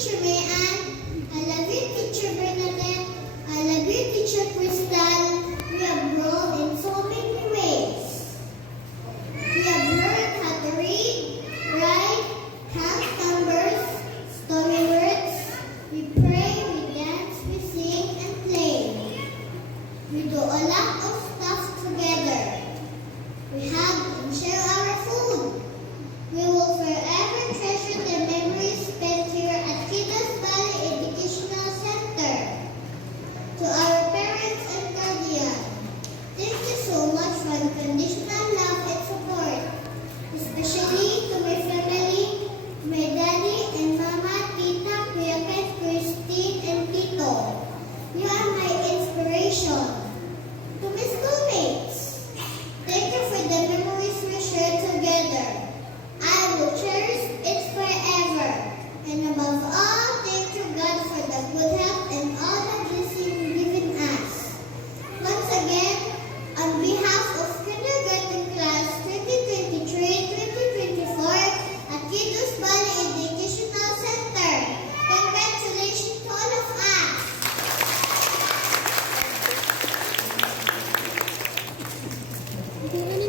Teacher Mayan. I love you, Teacher Bernadette. I love you, Teacher Crystal. We have grown in so many ways. We have learned how to read, write, count numbers, story words. We pray, we dance, we sing, and play. We do a lot of stuff together. We hug and share our food. We will forever treasure the memories spent here at Kitas Valley Educational Center. To our parents and guardians, thank you so much for unconditional love and support. Especially to my family, my daddy and mama, tita, kuya Ken, Christine, and Tito. You are my inspiration. To my schoolmates, thank you for the memories we share together. I will cherish it forever. And above all, thank you God for the good health and all the blessings you've given us. Once again, on behalf of Kindergarten Class 2023-2024 at Kitos Valley Educational Center, congratulations to all of us! Thank you.